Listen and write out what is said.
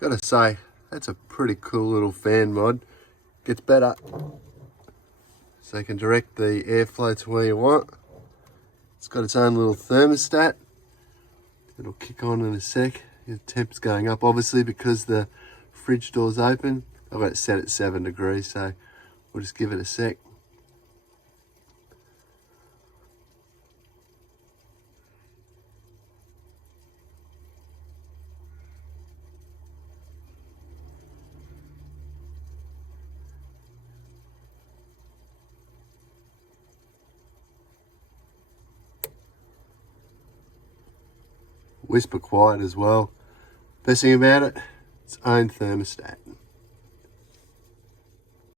Gotta say, that's a pretty cool little fan mod. Gets better. So you can direct the airflow to where you want. It's got its own little thermostat. It'll kick on in a sec. The temp's going up, obviously, because the fridge door's open. I've got it set at 7 degrees, so we'll just give it a sec. Whisper quiet as well. Best thing about it, its own thermostat.